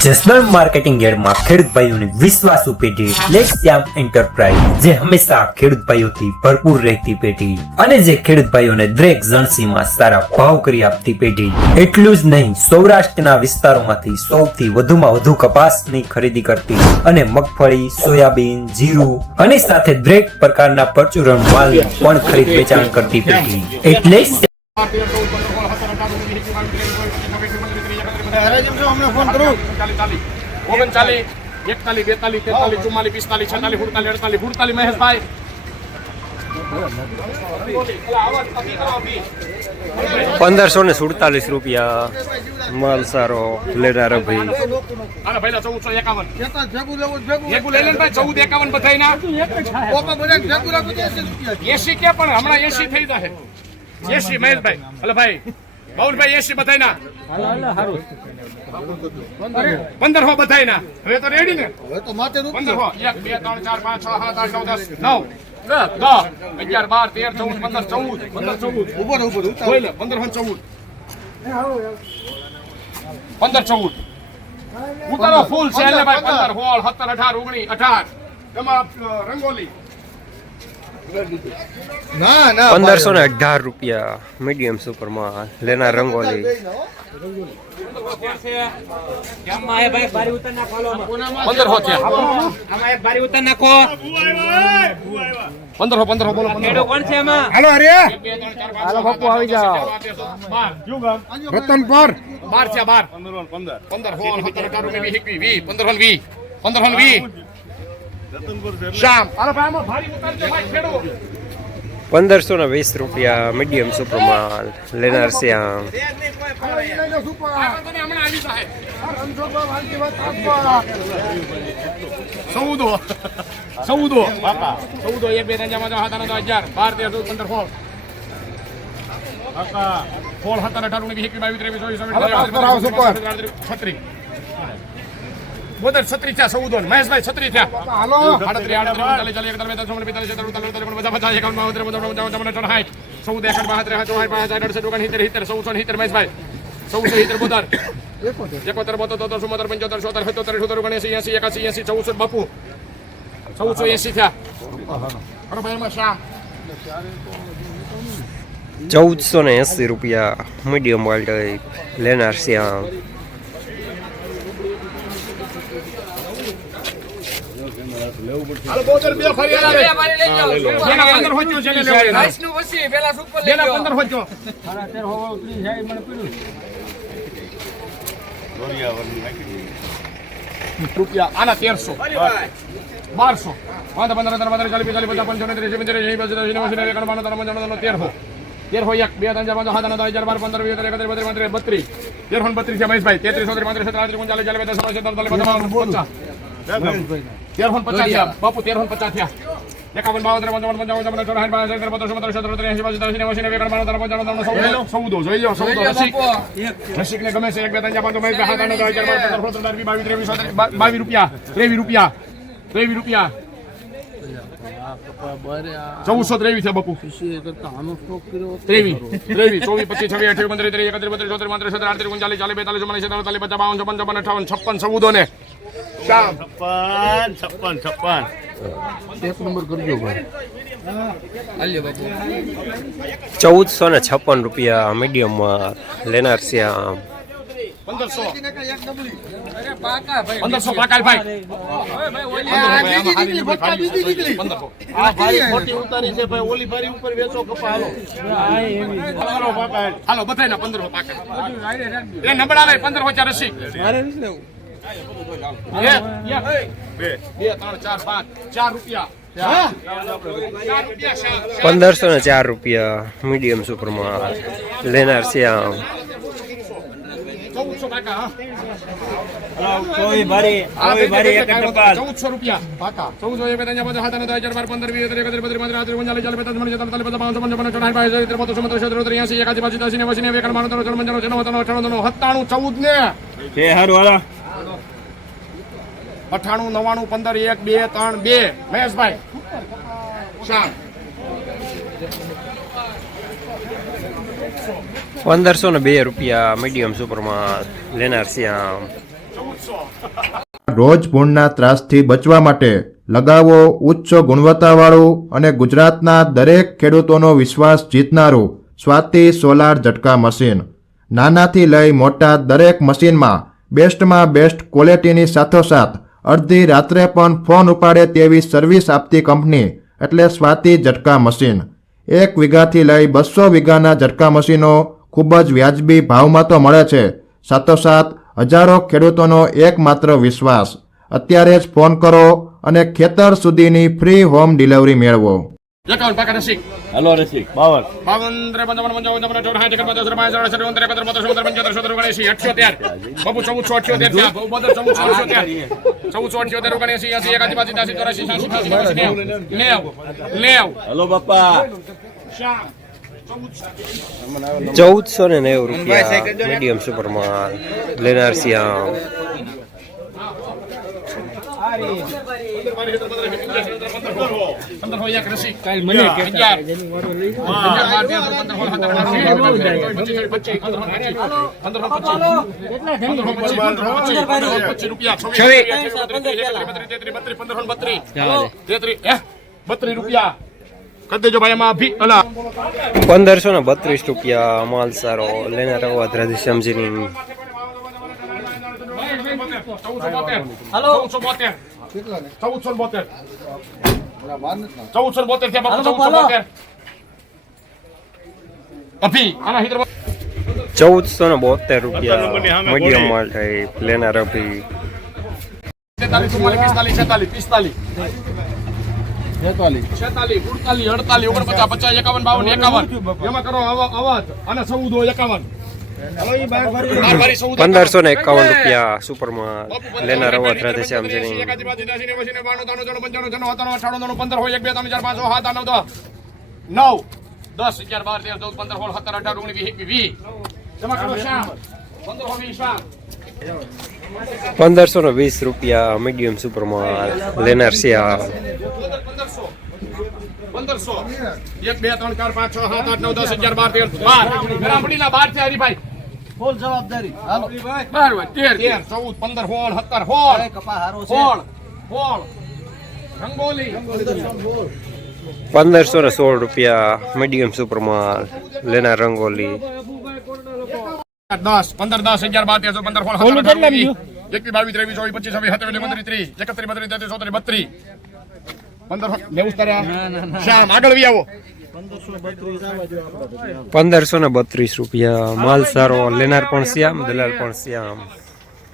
Jasdan marketing યાર્ડમાં ખેડૂત ભાઈઓની વિશ્વાસુ પેઢી લેક્સ્યામ એન્ટરપ્રાઇઝ, જે હંમેશા ખેડૂત ભાઈઓથી ભરપૂર રહેતી પેઢી અને જે ખેડૂત ભાઈઓને દરેક જણસીમાં સારા ભાવ કરી આપતી પેઢી. એટલું જ નહીં, સૌરાષ્ટ્રના વિસ્તારોમાંથી સૌથી વધુમાં વધુ કપાસની ખરીદી કરતી અને મગફળી, સોયાબીન, જીરું અને સાથે દરેક પ્રકારના પરચુરણ માલ પણ ખરીદ વેચાણ કરતી પેઢી. એટલે ફોન કરું 39 41 42 43 44 45 46 47 48 મહેશભાઈ 1547 રૂપિયા માલ સારો લેનાર ભાઈ. આના ભાઈલા 1451 ભેગું લઈ લે ભાઈ 1451 બધાયના ઓપા બધા ભેગું રાખો તો 80 કે પણ હમણાં 80 થઈ જશે 80 મહેશભાઈ. હલો ભાઈ બાઉલભાઈ 80 બધાયના 1500 બધાયના. હવે તો રેડી ને, હવે તો માથે 1500 1 2 3 4 5 6 7 8 9 10 11 12 13 14 15 14 15 14 15 ઉતારો ફૂલ છે એટલે ભાઈ 15 16 17 18 19 18 તમાર રંગોલી 1518 રૂપિયા મીડિયમ સુપરમાં લેનાર રંગોલી. 15 બોલો. રતનપર 12 છે 12 15 શ્યામ. હાલો ભાઈ આમાં ભારી ઉતારજો ભાઈ ખેડો 1520 રૂપિયા મીડિયમ સુપરમાં લેનાર શ્યામ. સૌદો 1 2 3 4 5 6 7 8 9 10 12 13 14 15 16 17 18 19 20 22 23 થયા 14 મહેશભાઈ 36 થયા. હાલો 38 મહેશભાઈ 14 બાપુ 1480 થયા. 1480 રૂપિયા મીડિયમ વાલ્ટ લેનાર શ્યામ. 1350 બાપુ 1350 થયા. 51 ગમે છે 1 2 3 4 5 રૂપિયા 23 રૂપિયા 1423 થયા બાપુ 23 24 25 26 28 29 30 31 32 33 34 35 39 40 41 42 43 45 56 56 14 ને 56 એક નંબર કરજો ભાઈ. 1456 રૂપિયા મીડિયમમાં લેનાર શ્યામ. 1500 પાકાલ ભાઈ. હાલો બધાયના 1500 પાકાલ. એ નબળા લઈ 1580 1 2 3 4 5 4 રૂપિયા 1504 રૂપિયા મીડિયમ સુપરમાં લેનાર શ્યામ. 1400 પાકા. 1400 રૂપિયા પાકા. 98 99 15 1 2 3 2 મહેશભાઈ 1502 રૂપિયા મીડિયમ સુપરમાં લેનાર શ્યામ. 1400 રોજ ભૂણના ત્રાસથી બચવા માટે લગાવો ઉચ્ચ ગુણવત્તાવાળું અને ગુજરાતના દરેક ખેડૂતોનો વિશ્વાસ જીતનારું સ્વાતિ સોલાર ઝટકા મશીન. નાનાથી લઈ મોટા દરેક મશીનમાં બેસ્ટમાં બેસ્ટ ક્વોલિટીની સાથોસાથ અડધી રાત્રે પણ ફોન ઉપાડે તેવી સર્વિસ આપતી કંપની એટલે સ્વાતિ ઝટકા મશીન. 1 વીઘાથી લઈ 200 વીઘાના ઝટકા મશીનો ખૂબ જ વ્યાજબી ભાવમાં તો મળે છે, સાથોસાથ હજારો ખેડૂતોનો એકમાત્ર વિશ્વાસ. અત્યારે જ ફોન કરો અને ખેતર સુધીની ફ્રી હોમ ડિલિવરી મેળવો. 51 પાકા રસિક હલો રસિક 52 બાબુ 1478 હલો બાપા 1490 રૂપિયા મીડિયમ સુપર માલ લેનાર શ્યામ. રૂપિયા કરી દેજો ભાઈ એમાં 1532 રૂપિયા માલ સારો લેનાર અવાજ રાધેશ્યામજીની. 1472 રૂપિયા મીડિયમ માલ ટાઈપ લેનાર અભી. 1551 રૂપિયા સુપર માલ લેનાર અવાજ રાધેશ્યામજીની. 1520 રૂપિયા મીડિયમ સુપર માલ લેનાર શ્યામ. 1500 1 2 3 4 5 6 7 8 9 10 11 12 13 12 છે હરીભાઈ ફૂલ જવાબદારી હાલો 12 13 14 15 16 17 16 રંગોલી 1516 રૂપિયા મીડિયમ સુપર માલ લેનાર રંગોલી. 10 15 10 11 12 13 15 16 17 21 22 23 24 25 26 27 28 29 30 31 32 33 31 32 33 15 લેવું તારે શ્યામ આગળ વી આવો. 1532 રૂપિયા માલ સારો લેનાર પણ શ્યામ દલાલ પણ શ્યામ.